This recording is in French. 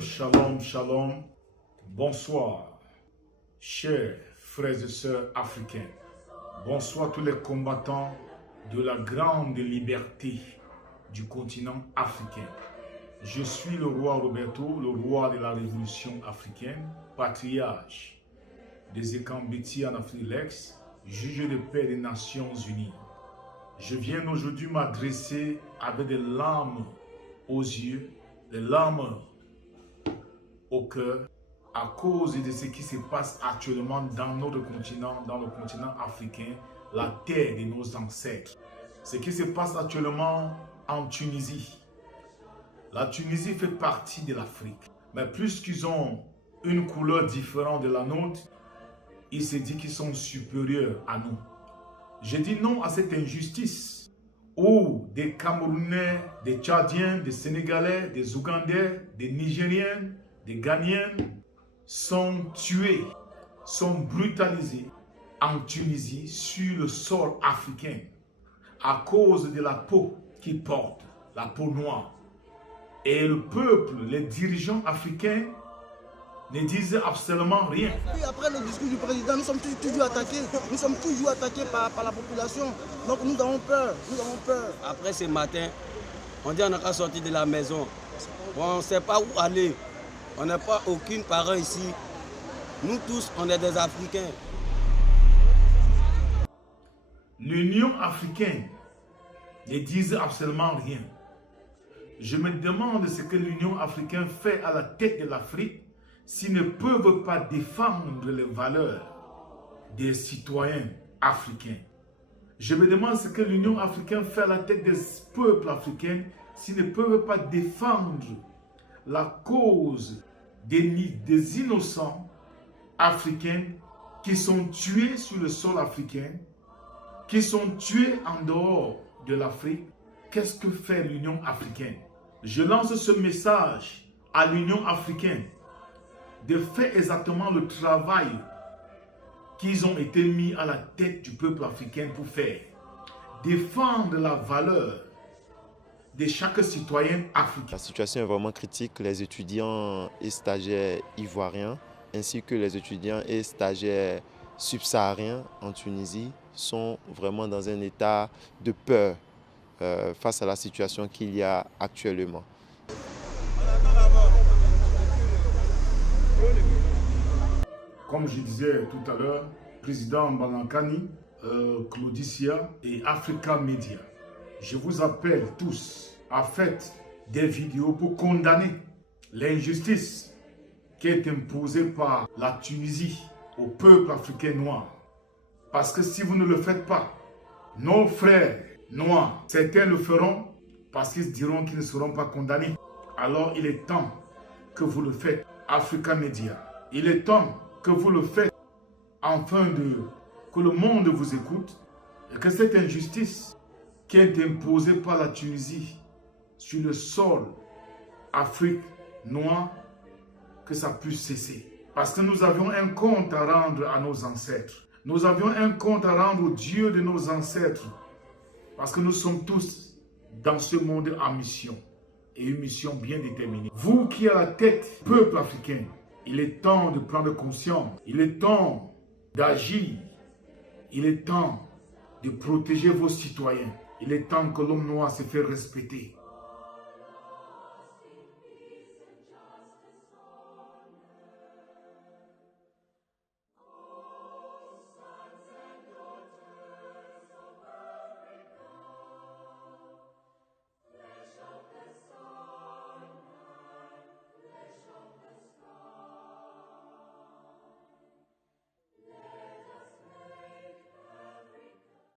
Shalom, shalom. Bonsoir, chers frères et sœurs africains. Bonsoir tous les combattants de la grande liberté du continent africain. Je suis le roi Roberto, le roi de la révolution africaine, patriarche des Ekambiti en Afrique de l'Est, juge de paix des Nations Unies. Je viens aujourd'hui m'adresser avec des larmes aux yeux, des larmes au cœur, à cause de ce qui se passe actuellement dans notre continent, dans le continent africain, la terre de nos ancêtres. Ce qui se passe actuellement en Tunisie. La Tunisie fait partie de l'Afrique. Mais puisqu'ils ont une couleur différente de la nôtre, il se dit qu'ils sont supérieurs à nous. Je dis non à cette injustice où des Camerounais, des Tchadiens, des Sénégalais, des Ougandais, des Nigériens, des Ghanéens sont tués, sont brutalisés en Tunisie sur le sol africain à cause de la peau qu'ils portent, la peau noire. Et le peuple, les dirigeants africains ne disent absolument rien. Puis après le discours du président, nous sommes toujours attaqués. Nous sommes toujours attaqués par la population. Donc nous avons peur, nous avons peur. Après ce matin, on dit on n'a qu'à sortir de la maison. On ne sait pas où aller. On n'a pas aucune parent ici. Nous tous, on est des Africains. L'Union africaine ne dit absolument rien. Je me demande ce que l'Union africaine fait à la tête de l'Afrique s'ils ne peuvent pas défendre les valeurs des citoyens africains. Je me demande ce que l'Union africaine fait à la tête des peuples africains s'ils ne peuvent pas défendre la cause des innocents africains qui sont tués sur le sol africain, qui sont tués en dehors de l'Afrique. Qu'est-ce que fait l'Union africaine? Je lance ce message à l'Union africaine de faire exactement le travail qu'ils ont été mis à la tête du peuple africain pour faire. Défendre la valeur de chaque citoyen africain. La situation est vraiment critique. Les étudiants et stagiaires ivoiriens ainsi que les étudiants et stagiaires subsahariens en Tunisie sont vraiment dans un état de peur face à la situation qu'il y a actuellement. Comme je disais tout à l'heure, président Balankani, Claudicia et Africa Media, je vous appelle tous à faire des vidéos pour condamner l'injustice qui est imposée par la Tunisie au peuple africain noir. Parce que si vous ne le faites pas, nos frères noirs, certains le feront parce qu'ils diront qu'ils ne seront pas condamnés. Alors il est temps que vous le faites, Africa Media. Il est temps que vous le faites afin que le monde vous écoute et que cette injustice qui est imposée par la Tunisie sur le sol Afrique noire, que ça puisse cesser. Parce que nous avions un compte à rendre à nos ancêtres. Nous avions un compte à rendre au Dieu de nos ancêtres. Parce que nous sommes tous dans ce monde en mission. Et une mission bien déterminée. Vous qui êtes à la tête, peuple africain, il est temps de prendre conscience. Il est temps d'agir. Il est temps de protéger vos citoyens. Il est temps que l'homme noir se fait respecter.